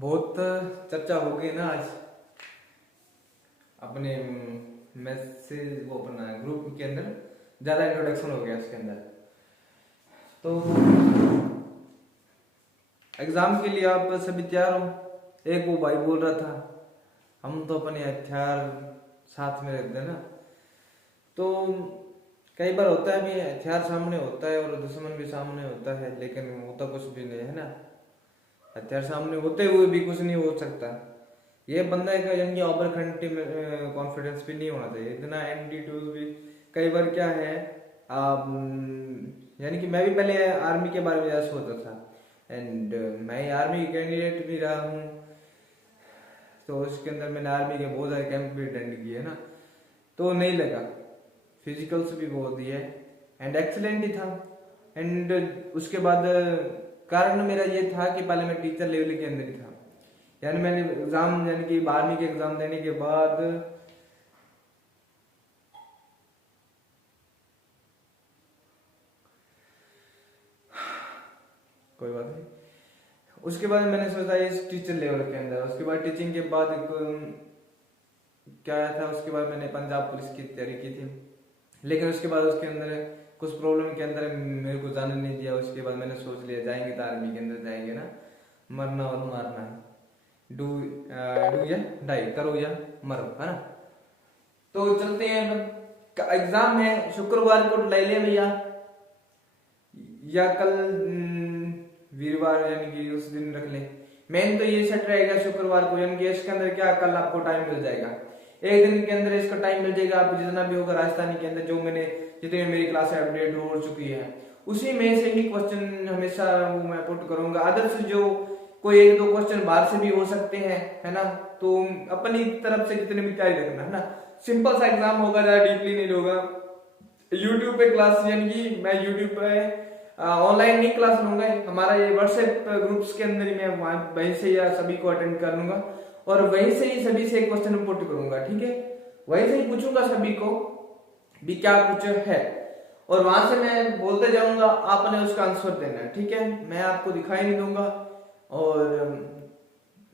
बहुत चर्चा हो गई ना आज अपने मैसेज वो अपना ग्रुप के अंदर ज्यादा इंट्रोडक्शन हो गया उसके अंदर। तो एग्जाम के लिए आप सभी तैयार हो? एक वो भाई बोल रहा था हम तो अपने हथियार साथ में रखते हैं ना। तो कई बार होता है भी हथियार सामने होता है और दुश्मन भी सामने होता है, लेकिन होता कुछ भी नहीं है ना। हथियार सामने होते हुए भी कुछ नहीं हो सकता। ये बंदा का यानी ओवर कॉन्फिडेंस भी नहीं होना चाहिए, इतना एटीट्यूड भी। कई बार क्या है आप यानी कि मैं भी पहले आर्मी के बारे में ज्यादा सोचता था एंड मैं आर्मी कैंडिडेट भी रहा हूँ। तो उसके अंदर मैंने आर्मी के बहुत सारे कैंप भी अटेंड किए ना, तो नहीं लगा। फिजिकल्स भी बहुत दिए एंड एक्सीलेंट ही था। एंड उसके बाद कारण मेरा ये था कि पहले मैं टीचर लेवल के अंदर ही था, यानी मैंने एग्जाम यानी कि 12वीं के एग्जाम देने के बाद कोई बात नहीं, उसके बाद मैंने सोचा इस टीचर लेवल के अंदर। उसके बाद टीचिंग के बाद क्या था, उसके बाद मैंने पंजाब पुलिस की तैयारी की थी, लेकिन उसके बाद उसके अंदर कुछ प्रॉब्लम के अंदर मेरे को जाने नहीं दिया। उसके बाद मैंने सोच लिया जाएंगे तो आर्मी के अंदर जाएंगे ना, मरना और मारना है, डू या डाई, करो या मरो, है ना। तो चलते हैं। एग्जाम है शुक्रवार को ले ले भैया, या कल वीरवार यानी कि उस दिन रख ले। मेन तो ये सेट रहेगा शुक्रवार को, यानी कि इसके अंदर क्या कल आपको टाइम मिल जाएगा, एक दिन के अंदर इसका टाइम मिल जाएगा आपको। जितना भी होगा राजस्थानी के अंदर जो मैंने जितनी मेरी क्लासें अपडेट हो चुकी है उसी में से ही क्वेश्चन हमेशा वो मैं पुट करूंगा। अदर्स जो कोई एक दो क्वेश्चन बाहर से भी हो सकते हैं, है ना। तो अपनी तरफ से जितने भी तैयारी रखना है ना। सिंपल सा एग्जाम होगा, ज्यादा डीपली नहीं होगा। यूट्यूब पे क्लास यानी कि मैं यूट्यूब पे ऑनलाइन नहीं क्लास लूंगा, हमारा ये व्हाट्सएप ग्रुप्स के अंदर ही मैं वहीं से या सभी को अटेंड कर लूंगा और वहीं से ही सभी से क्वेश्चन पुट करूंगा, ठीक है। वहीं से ही पूछूंगा सभी को भी क्या कुछ है और वहां से मैं बोलते जाऊंगा, आपने उसका आंसर देना है, ठीक है। मैं आपको दिखाई नहीं दूंगा और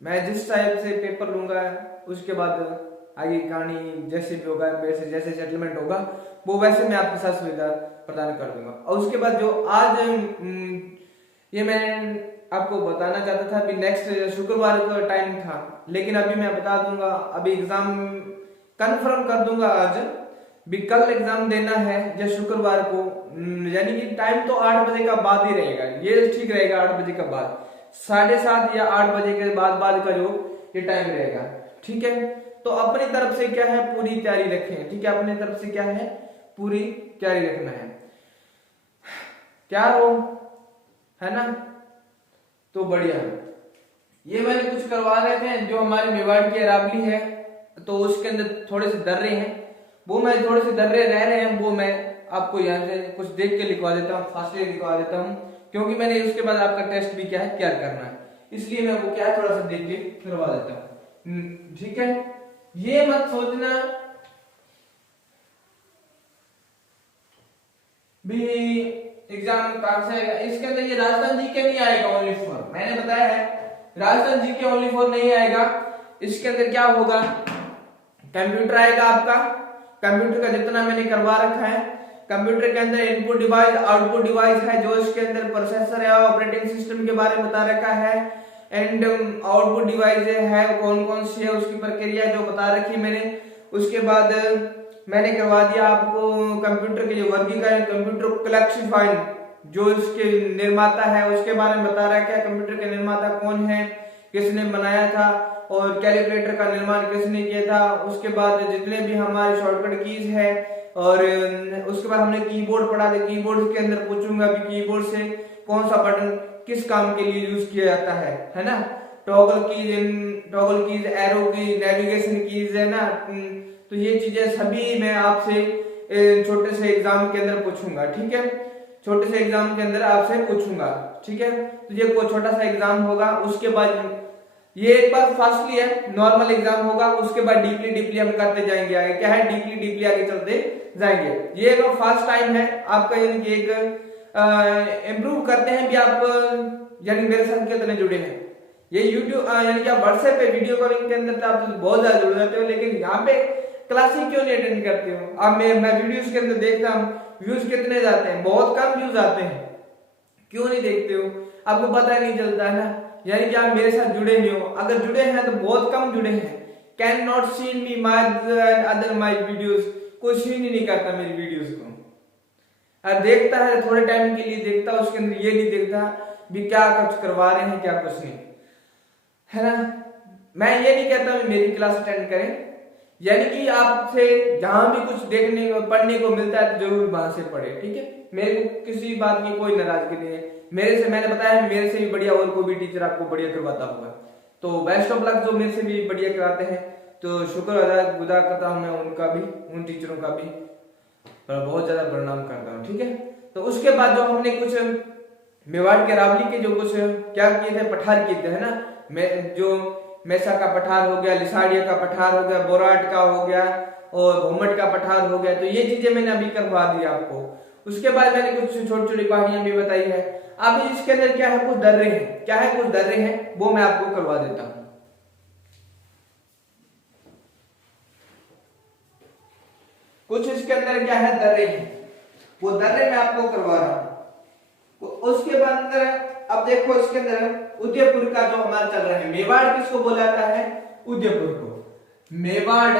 मैं जिस टाइप से पेपर लूंगा उसके बाद आगे कहानी जैसे भी होगा, वैसे जैसे सेटलमेंट होगा वो वैसे मैं आपके साथ सुविधा प्रदान कर दूंगा। और उसके बाद जो आज ये मैं आपको बताना चाहता था, अभी नेक्स्ट शुक्रवार का टाइम था, लेकिन अभी मैं बता दूंगा, अभी एग्जाम कंफर्म कर दूंगा आज भी। कल एग्जाम देना है या शुक्रवार को, यानी कि टाइम तो 8 बजे का बाद ही रहेगा, ये ठीक रहेगा। 8 बजे का बाद 7:30 या 8 बजे के बाद का जो ये टाइम रहेगा, ठीक है। तो अपनी तरफ से क्या है पूरी तैयारी रखें, ठीक है। अपनी तरफ से क्या है पूरी तैयारी रखना है, क्या हो, है ना। तो बढ़िया है। ये मैंने कुछ करवा रहे थे जो हमारे मेवाड़ की अरावली है, तो उसके अंदर थोड़े से दर्रे हैं, वो मैं थोड़े से दर्रे रह रहे हैं, वो मैं आपको यहाँ से कुछ देख के लिखवा देता हूँ, फासले लिखवा देता हूँ, क्योंकि मैंने उसके बाद आपका टेस्ट भी क्या है तैयार करना है, इसलिए मैं वो क्या है थोड़ा सा देख के करवा देता हूँ, ठीक है। ये मत सोचना भी एग्जाम कहां से आएगा, इसके अंदर ये राजस्थान जी के नहीं आएगा ओनली फॉर, मैंने बताया है राजस्थान जी के ओनली फॉर नहीं आएगा। इसके अंदर क्या होगा, कंप्यूटर आएगा आपका, कंप्यूटर का जितना मैंने करवा रखा है। कंप्यूटर के अंदर इनपुट डिवाइस आउटपुट डिवाइस है, जो इसके अंदर प्रोसेसर है, ऑपरेटिंग सिस्टम के बारे में बता रखा है, एंड आउटपुट डिवाइस है कौन कौन सी है उसकी प्रक्रिया जो बता रखी मैंने। उसके बाद मैंने करवा दिया आपको कंप्यूटर के जो वर्गीकरण, कंप्यूटर क्लासिफाइड जो इसके निर्माता है उसके बारे में बता रखा है, कंप्यूटर के निर्माता कौन है, किसने बनाया था, और कैलकुलेटर का निर्माण किसने किया था। उसके बाद जितने भी हमारे शॉर्टकट कीज है, और उसके बाद हमने कीबोर्ड पढ़ा था, कीबोर्ड के अंदर पूछूंगा भी कीबोर्ड से कौन सा बटन किस काम के लिए यूज किया जाता है ना। टॉगल कीज, एरो की, नेविगेशन कीज है ना। तो ये चीजें सभी मैं आपसे छोटे से एग्जाम के अंदर पूछूंगा, ठीक है। छोटे से एग्जाम के अंदर आपसे पूछूंगा, ठीक है। तो ये छोटा सा एग्जाम होगा, उसके बाद ये एक बार फास्टली है नॉर्मल एग्जाम होगा, उसके बाद डीपली हम करते जाएंगे आगे, क्या है डीपली आगे चलते जाएंगे। ये एक फास्ट टाइम है आपका, यानी कि एक इम्प्रूव करते हैं भी आप, यानी मेरे साथ कितने जुड़े हैं, ये यूट्यूब यानी कि आप व्हाट्सएप पे वीडियो कॉलिंग के अंदर तो आप बहुत ज्यादा जुड़ जाते हो, लेकिन यहाँ पे क्लासेस क्यों नहीं अटेंड करते हो आप? मैं वीडियोस के अंदर देखता हूँ, व्यूज कितने जाते हैं, बहुत कम व्यूज आते हैं, क्यों नहीं देखते हो? आपको पता नहीं चलता है ना, यानी कि आप मेरे साथ जुड़े नहीं हो। अगर जुड़े हैं तो बहुत कम जुड़े हैं। Can not see me my other my videos, कोई सीन ही नहीं करता मेरी वीडियोस को। देखता है थोड़े टाइम के लिए देखता, उसके अंदर ये नहीं देखता भी क्या कुछ करवा रहे हैं क्या कुछ नहीं, है ना। मैं ये नहीं कहता मेरी क्लास अटेंड करें, यानी कि आपसे जहां भी कुछ देखने को पढ़ने को मिलता है तो जरूर वहां से पढ़े, ठीक है। मेरे को किसी बात की कोई नाराजगी नहीं है। मेरे से मैंने बताया मेरे से भी बढ़िया और कोई भी टीचर आपको बढ़िया करवाता होगा, तो बेस्ट ऑफ लक जो मेरे से भी बढ़िया कराते हैं, तो शुक्र गुजार करता हूं मैं उनका भी, उन टीचरों का भी बहुत ज्यादा प्रणाम करता हूँ, ठीक है। तो उसके बाद जो हमने कुछ मेवाड़ के अरावली के जो कुछ क्या किए थे, पठार किए थे, है ना। मैं जो मैसा का पठार हो गया, लिसाड़िया का पठार हो गया, बोराट का हो गया और भोमट का पठार हो गया, तो ये चीजें मैंने अभी करवा दी आपको। उसके बाद मैंने कुछ छोटी छोटी पहाड़ियां भी बताई है। अब इसके अंदर क्या है, कुछ दर्रे हैं, क्या है कुछ दर्रे हैं, वो मैं आपको करवा देता हूँ। कुछ इसके अंदर क्या है, दर्रे हैं, वो दर्रे मैं आपको करवा रहा हूँ। उसके बाद अंदर अब देखो इसके अंदर उदयपुर का जो हमारा चल रहा है, मेवाड़ किसको बोला जाता है, उदयपुर को। मेवाड़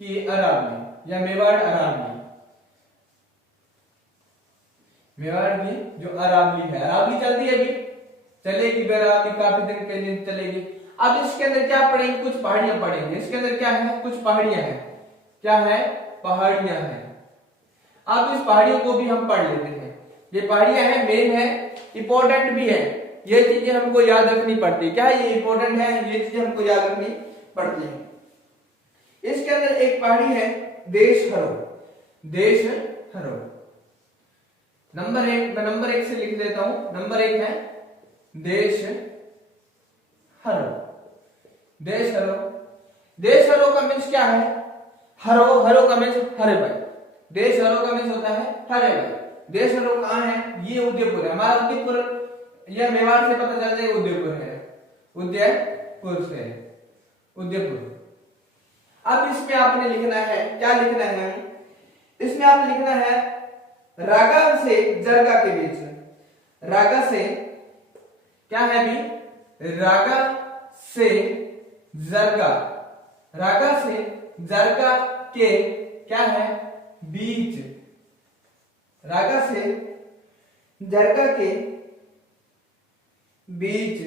की अरावली या मेवाड़ अरावली, मेवाड़ की जो अरावली है, अरावली चलती है अभी, चलेगी अरावली काफी दिन के लिए चलेगी। अब इसके अंदर क्या पढ़ेंगे, कुछ पहाड़ियां पढ़ेंगे। इसके अंदर क्या है, कुछ पहाड़ियां हैं, क्या है, पहाड़ियां हैं। अब इस पहाड़ियों को भी हम पढ़ लेते हैं। ये पहाड़ियां हैं, मेन है, इंपॉर्टेंट भी है, ये चीजें हमको याद रखनी पड़ती है। क्या है, ये इंपॉर्टेंट है, ये चीजें हमको याद रखनी पड़ती है। इसके अंदर एक पहाड़ी है देशहरो, देशहरो। नंबर एक से लिख देता हूं। नंबर 1 है देशहरो, देशहरो। देशहरो का मीन्स क्या है, हरो, हरो का मीन्स हरे भाई, देशहरो का मीन्स होता है हरे भाई। देशहरो कहाँ है, ये उदयपुर है हमारा। उदयपुर यह मेवाड़ से पता चलता है उदयपुर है, उदयपुर से, उदयपुर। अब इसमें आपने लिखना है, क्या लिखना है, इसमें आप लिखना है रागा से जरगा के बीच में। रागा से क्या है अभी, रागा से जरगा, रागा से जरगा के क्या है, बीच, रागा से जरगा के बीच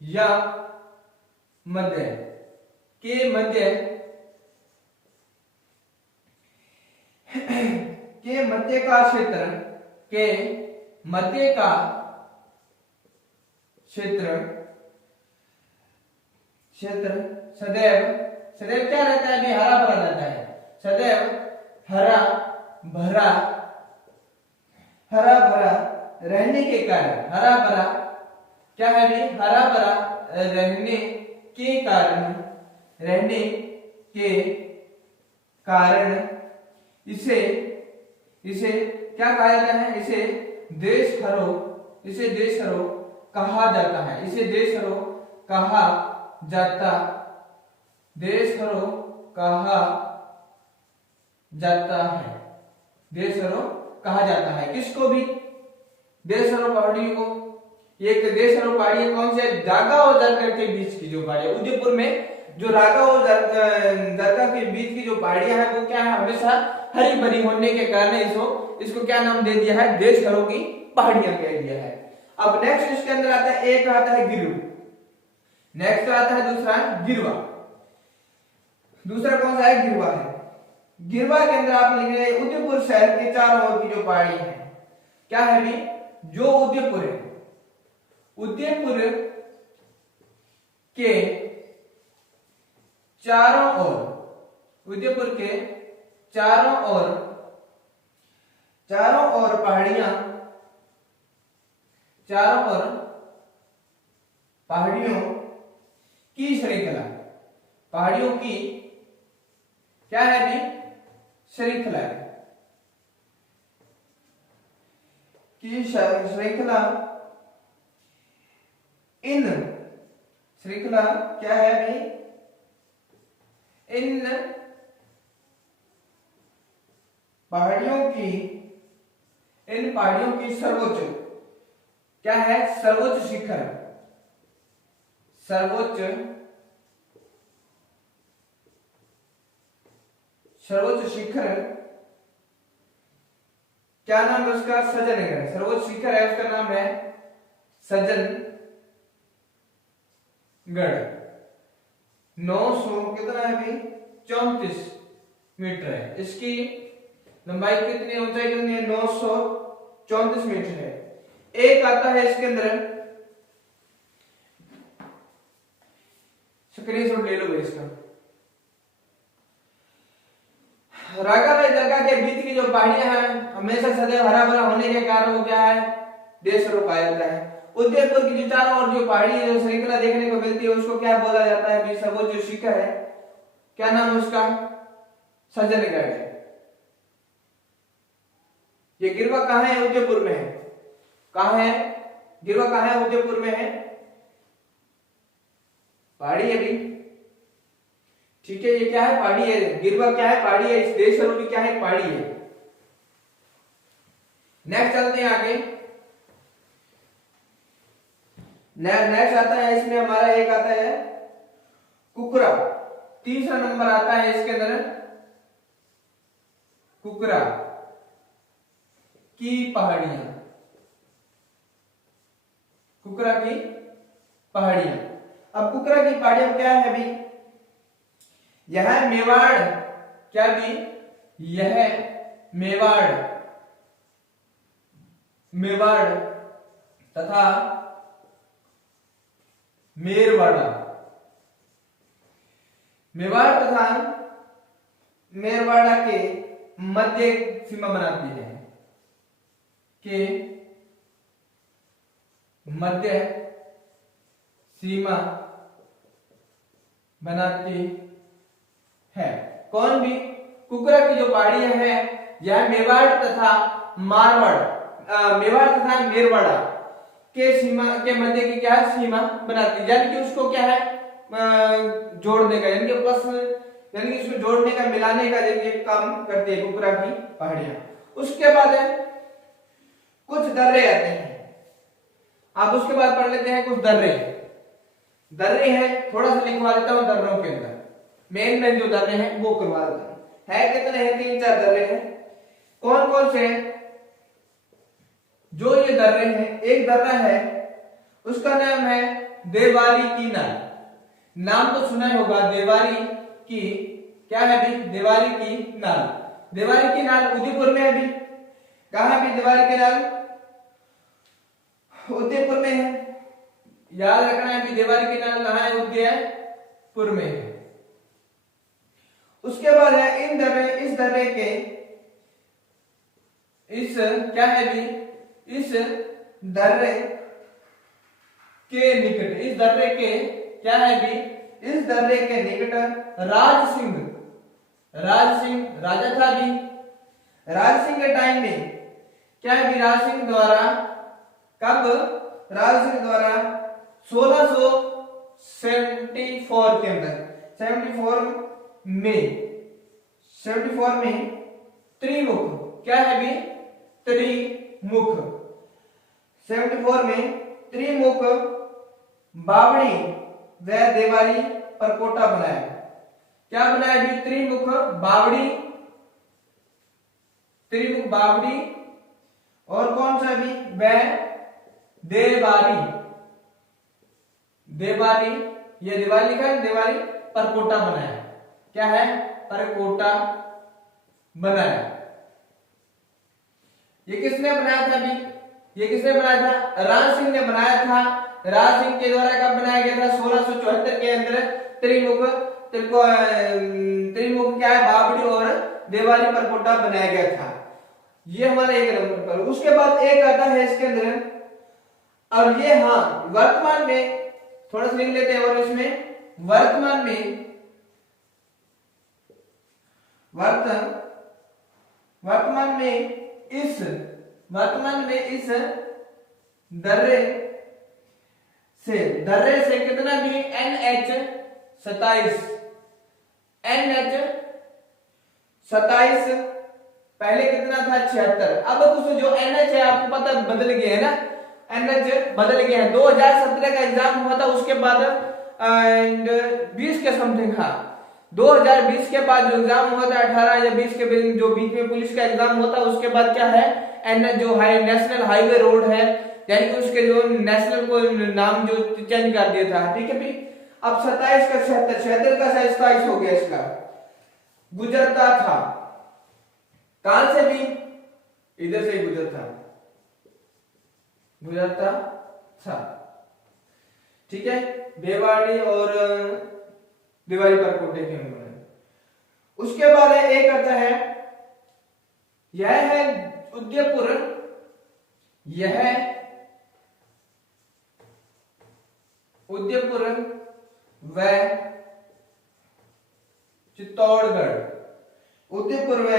या मध्य के, मध्य के मध्य का क्षेत्र, के मध्य का क्षेत्र, क्षेत्र सदैव, सदैव क्या रहता है, अभी हरा भरा रहता है, सदैव हरा भरा, हरा भरा रहने के कारण, हरा भरा क्या है अभी, हरा भरा रहने के कारण, रहने के कारण इसे, इसे क्या कहा जाता है, इसे देशहरो, इसे देशहरो कहा जाता है, इसे देशहरो कहा जाता, देशहरो कहा जाता है, देशहरो कहा जाता है। किसको भी, देशहरो पहाड़ियों को। एक देशहरो पहाड़ी कौन से, जागा और जरगा के बीच की जो पहाड़ी है उदयपुर में, जो रागा और जरगा के बीच की जो पहाड़ियां है वो क्या है, हमेशा हरी भरी होने के कारण इसको क्या नाम दे दिया है, देशहरो की पहाड़ियां कह दिया है। अब नेक्स्ट इसके अंदर आता है, एक आता है गिरु, नेक्स्ट आता है दूसरा गिरवा। दूसरा कौन सा है, गिरवा है। गिरवा के अंदर आप लिख रहे हैं उदयपुर शहर के चारों ओर की जो पहाड़ी है, क्या है भी, जो उदयपुर है, उदयपुर के चारों ओर, उदयपुर के चारों ओर, चारों ओर पहाड़ियां, चारों ओर पहाड़ियों की श्रृंखला, पहाड़ियों की क्या है भी, श्रृंखला की श्रृंखला इन श्रृंखला क्या है भाई, इन पहाड़ियों की सर्वोच्च क्या है, सर्वोच्च शिखर, सर्वोच्च शिखर क्या नाम है उसका, सज्जनगढ़। सर्वोच्च शिखर है उसका नाम है सज्जनगढ़। 900 कितना है भाई, 34 मीटर है। इसकी लंबाई कितनी, ऊंचाई कितनी है, 934 मीटर है। एक आता है इसके अंदर, स्क्रीनशॉट ले लो भाई इसका। रागामाई दरगाह के बीच की जो पहाड़ियां हैं हमेशा सदैव हरा भरा होने के कारण वो क्या है, देशरों पाया जाता है। उदयपुर की जो चारों ओर जो पहाड़ी जो श्रृंखला देखने को मिलती है उसको क्या बोला जाता है, भी सर्वोच्च शिखर है, क्या नाम है उसका, सज्जनगढ़ है। ये गिरवा कहां है, उदयपुर में है। कहां है गिरवा, कहां है, उदयपुर में है। पहाड़ी है भी, ठीक है, ये क्या है, पहाड़ी है। गिरवा क्या है, पहाड़ी है। इस देशरों भी क्या है, पहाड़ी है। नेक्स्ट चलते हैं आगे। नेक्स्ट आता है इसमें हमारा एक आता है कुकरा। तीसरा नंबर आता है इसके अंदर, कुकरा की पहाड़ियां। कुकरा की पहाड़ियां। अब कुकरा की पहाड़ियां क्या है भी, यह मेवाड़, क्या भी, यह मेवाड़ तथा मेरवाड़ा, मेवाड़ तथा मेरवाड़ा के मध्य सीमा बनाती है, के मध्य सीमा बनाती है। कौन भी, कुकरा की जो पहाड़ियां हैं यह मेवाड़ तथा मेवाड़ तथा मेरवाड़ा के सीमा के मध्य की क्या सीमा बनाती है, यानी कि उसको क्या है, जोड़ने का, यानी कि प्लस, यानी कि इसको जोड़ने का, मिलाने का यानी काम करती है कुकरा की पहाड़ियां। उसके बाद है कुछ दर्रे आते हैं। आप उसके बाद पढ़ लेते हैं कुछ दर्रे। दर्रे हैं, थोड़ा सा लिखवा देता हूं दर्रों के अंदर, मेन जो दर्रे हैं वो करवा देता हूं। है कितने हैं, 3-4 दर्रे हैं। कौन कौन से हैं, जो ये दर्रे हैं, एक दर्रा है उसका नाम है देवारी की नाल। नाम तो सुना ही होगा, देवारी की, क्या है भी, देवारी की नाल। देवारी की नाल उदयपुर में है भी। कहां है भी देवारी की नाल, उदयपुर में है। याद रखना है भी देवारी की नाल कहां है, उदयपुर में है। उसके बाद है इन दर्रे, इस दर्रे के, इस क्या है भी, इस दर्रे के निकट, इस दर्रे के क्या है भी, इस दर्रे के निकट राज सिंह राजा था भी। राज सिंह के टाइम में क्या है भी, राज सिंह द्वारा, कब, राज सिंह द्वारा 1674 के अंदर, 74 में त्रिमुख, क्या है भी, त्रिमुख, 74 में त्रिमुख बावड़ी व देवारी परकोटा बनाया। क्या बनाया भी, त्रिमुख बावड़ी और कौन सा भी, व देवारी, ये देवारी लिखा है, देवारी परकोटा बनाया। क्या है, परकोटा बनाया। ये किसने बनाया था भी, ये किसने बनाया था, राज सिंह ने बनाया था। राज सिंह के द्वारा कब बनाया गया था, 1674 के अंदर त्रिमुख क्या है, बावड़ी और देवारी परकोटा बनाया गया था। ये हमारा एक नंबर पर। उसके बाद एक आता है इसके अंदर, और ये हाँ वर्तमान में थोड़ा सा लिख लेते हैं, और इसमें वर्तमान में इस दर्रे से, दर्रे से कितना भी NH 27, NH 27 पहले कितना था 76। अब कुछ जो NH है आपको पता बदल गया है ना, NH बदल गया है। 2017 का एग्जाम हुआ था, उसके बाद एंड 20 के समथिंग, हाँ 2020 के बाद जो एग्जाम हुआ था 18 या 20 के बीच, जो बीच में पुलिस का एग्जाम हुआ था, उसके बाद क्या है NH जो है नेशनल हाईवे रोड है, यानी कि उसके जो नेशनल को नाम जो चेंज कर दिया था, ठीक है भाई। अब 27 का 76, 76 का 27 हो गया इसका। गुजरता था, कहां से भी, इधर से ही गुजरता था, ठीक है, बेवाड़ी और दिवाली पर कोटे के उन्होंने। उसके बाद एक आता है, यह है उदयपुर, यह उदयपुर व चित्तौड़गढ़, उदयपुर व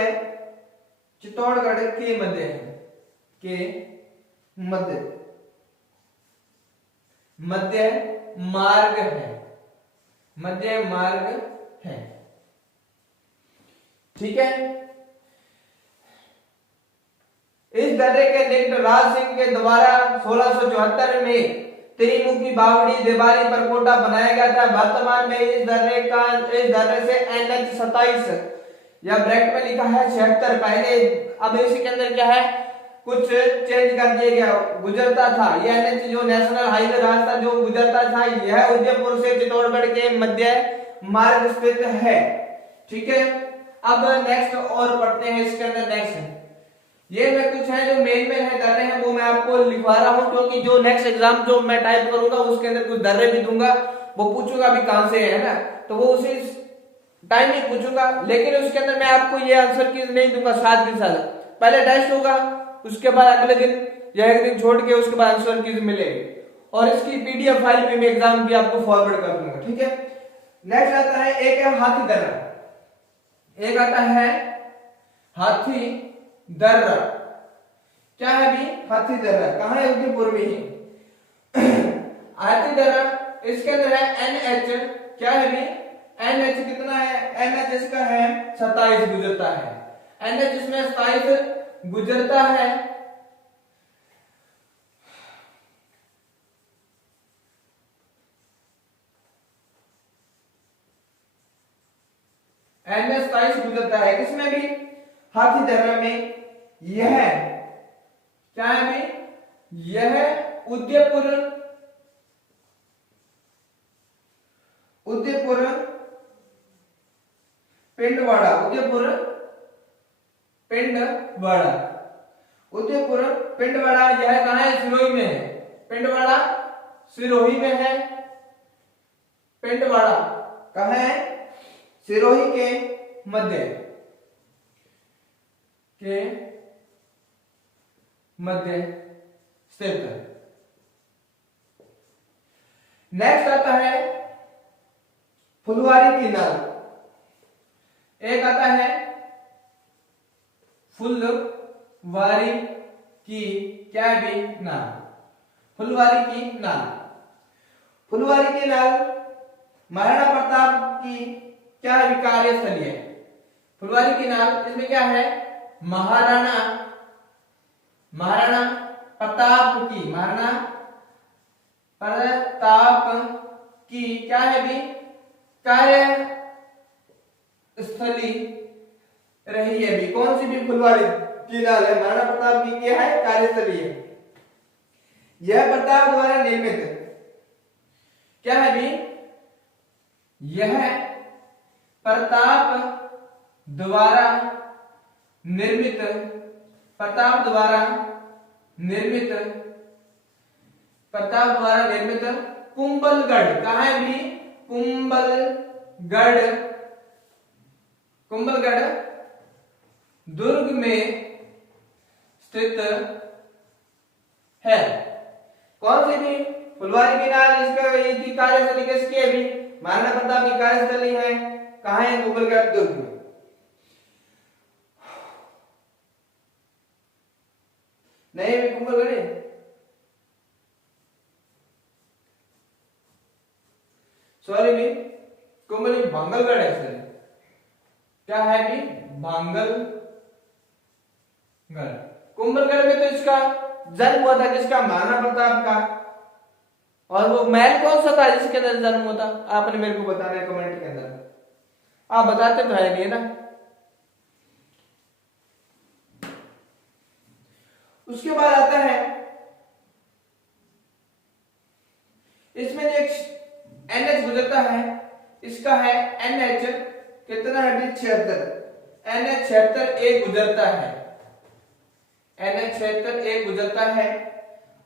चित्तौड़गढ़ के मध्य है, के मध्य मार्ग है, मध्य मार्ग है, ठीक है। इस दर्रे के निकट राज सिंह के द्वारा 1674 में त्रिमुखी बावड़ी दिवाली पर कोटा बनाया गया था। वर्तमान में इस दर्रे से NH 27 या ब्रैकेट में लिखा है 76 पहले, अब इसी के अंदर क्या है कुछ चेंज कर दिया गया, गुजरता था। यह NH जो नेशनल हाईवे रास्ता जो गुजरता था, यह उदयपुर से चित्तौड़गढ़ के मध्य मार्ग स्थित है, ठीक है। अब नेक्स्ट और पढ़ते हैं इसके अंदर। नेक्स्ट ये मैं कुछ है जो मेन है दर्रे हैं, वो मैं आपको लिखवा रहा हूं, क्योंकि जो नेक्स्ट एग्जाम जो मैं टाइप करूंगा उसके अंदर कुछ दर्रे भी दूंगा, वो पूछूंगा भी कहां से है ना, तो वो उसी टाइम ही पूछूंगा, लेकिन उसके अंदर मैं आपको ये आंसर की नहीं दूंगा साथ के साथ। पहले टेस्ट होगा, उसके बाद अगले दिन या एक दिन छोड़ के उसके बाद आंसर की मिलेगी, और इसकी PDF फाइल भी मैं एग्जाम की आपको फॉरवर्ड कर दूंगा, ठीक है। नेक्स्ट आता है एक है हाथी दर्रा, एक आता है हाथी दर्रा। क्या है भी हाथी दर्रा, कहां है, उदयपुर में ही हाथी दर्रा। इसके अंदर है NH, क्या है भी NH कितना है, NH इसका है 27 गुजरता है, NH इसमें 27 गुजरता है। NH 27 गुजरता है किसमें भी, हाथी दर्रा में। यह क्या है भी, यह उदयपुर पिंडवाड़ा, उदयपुर पिंडवाड़ा, यह कहां है, सिरोही में है। पिंडवाड़ा सिरोही में है, पिंडवाड़ा कहां है, सिरोही के मध्य स्थित है। नेक्स्ट आता है फुलवारी की नाल, एक आता है फुलवारी की क्या भी नाल, फुलवारी की नाल। फुलवारी की नाल महाराणा प्रताप की क्या है, कार्यस्थली है। फुलवारी की नाल इसमें क्या है, महाराणा प्रताप की, महाराणा प्रताप की क्या है भी कार्य स्थली रही है भी। कौन सी भी फुलवारी की नाल है, महाराणा प्रताप की क्या है, कार्यस्थली है। यह प्रताप द्वारा निर्मित क्या है भी, यह प्रताप द्वारा निर्मित, कुंभलगढ़, कहां है भी, कुंभलगढ़ दुर्ग में स्थित है। कौन सी भी फुलवारी की नाल, इसका की कार्यस्थली किसकी है भी, महाराणा प्रताप की कार्यस्थली है, कहां है, कुंभलगढ़ दुर्ग में। नहीं भी कुंभलगढ़ सॉरी भी कुंभली भांगलगढ़ है सर, क्या है भी भांगलगढ़। कुंभलगढ़ में तो इसका जन्म हुआ था किसका, महाराणा प्रताप का। और वो महल कौन सा था जिसके अंदर जन्म हुआ था, आपने मेरे को बताना है कमेंट के अंदर। आप बताते तो है नहीं ना। उसके बाद आता है इसमें एक NH गुजरता है, इसका है NH कितना है भी 76, NH 76A गुजरता है, NH 76A गुजरता है।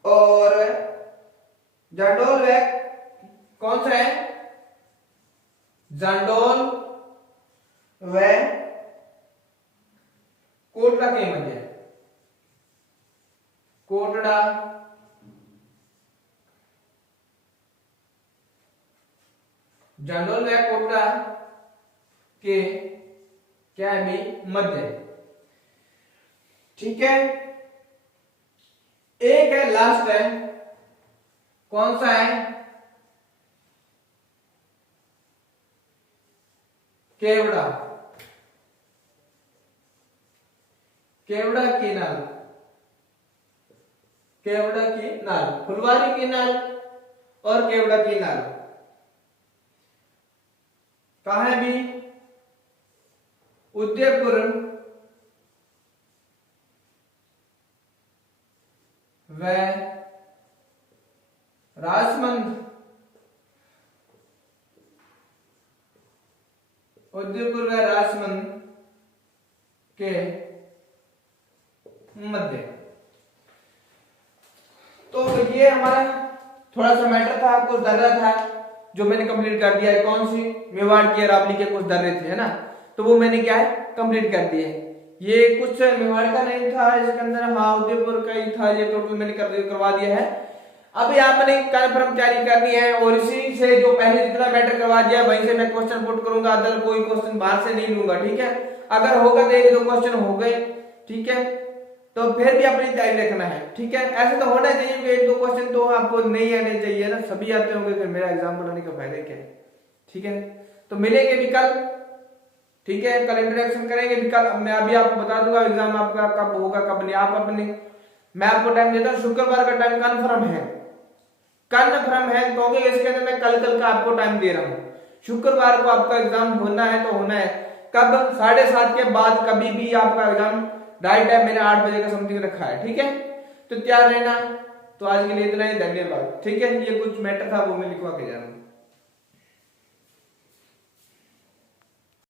और जांडोल वे कौन सा है, जांडोल व कोटड़ा के मध्य, कोटड़ा जांडोल व कोटड़ा के क्या है भी मध्य। ठीक है, एक है लास्ट है, कौन सा है, केवड़ा, केवड़ा की नाल, केवड़ा की नाल, फुलवारी की नाल और केवड़ा की नाल कहा है भी, उदयपुर व राजमंद, उदयपुर व राजमंद के मध्य। तो ये हमारा थोड़ा सा मैटर था, कुछ दर्रा था जो मैंने कंप्लीट कर दिया है। कौन सी, मेवाड़ की अरावली के कुछ दर्रे थे है ना, तो वो मैंने क्या है कंप्लीट कर दिए। ये कुछ मेवाड़ का नहीं था इसके अंदर, हाँ उदयपुर का ही था, ये टोटल मैंने करवा दिया है। अब यहाँ मैंने कन्फर्म तैयारी करनी है और इसी से जो पहले जितना मैटर करवा दिया वहीं से मैं क्वेश्चन पुट करूंगा, अदर कोई क्वेश्चन बाहर से नहीं लूंगा। ठीक है, अगर होगा तो एक दो क्वेश्चन हो गए, ठीक है, तो फिर भी अपनी तैयारी रखना है। ठीक है, ऐसे तो होना चाहिए कि एक दो क्वेश्चन तो आपको नहीं आने चाहिए ना, सभी आते होंगे, फिर मेरा एग्जाम बनाने का फायदा क्या है। ठीक है, तो मिलेंगे भी कल। ठीक है, कल इंट्रोडक्शन करेंगे भी कल। मैं अभी आपको बता दूंगा एग्जाम आपका कब होगा कब नहीं। आप अपने, मैं आपको टाइम देता हूँ, शुक्रवार का टाइम कन्फर्म है, कन्फर्म है, क्योंकि इसके अंदर मैं कल का आपको टाइम दे रहा हूँ। शुक्रवार को आपका एग्जाम होना है तो होना है, कब 7:30 के बाद कभी भी आपका एग्जाम राइट टाइम मैंने 8 बजे का समथिंग रखा है। ठीक है, तो तैयार रहना। तो आज के लिए इतना ही, धन्यवाद। ठीक है, ये कुछ मैटर था वो मैं लिखवा के जा रहा हूँ।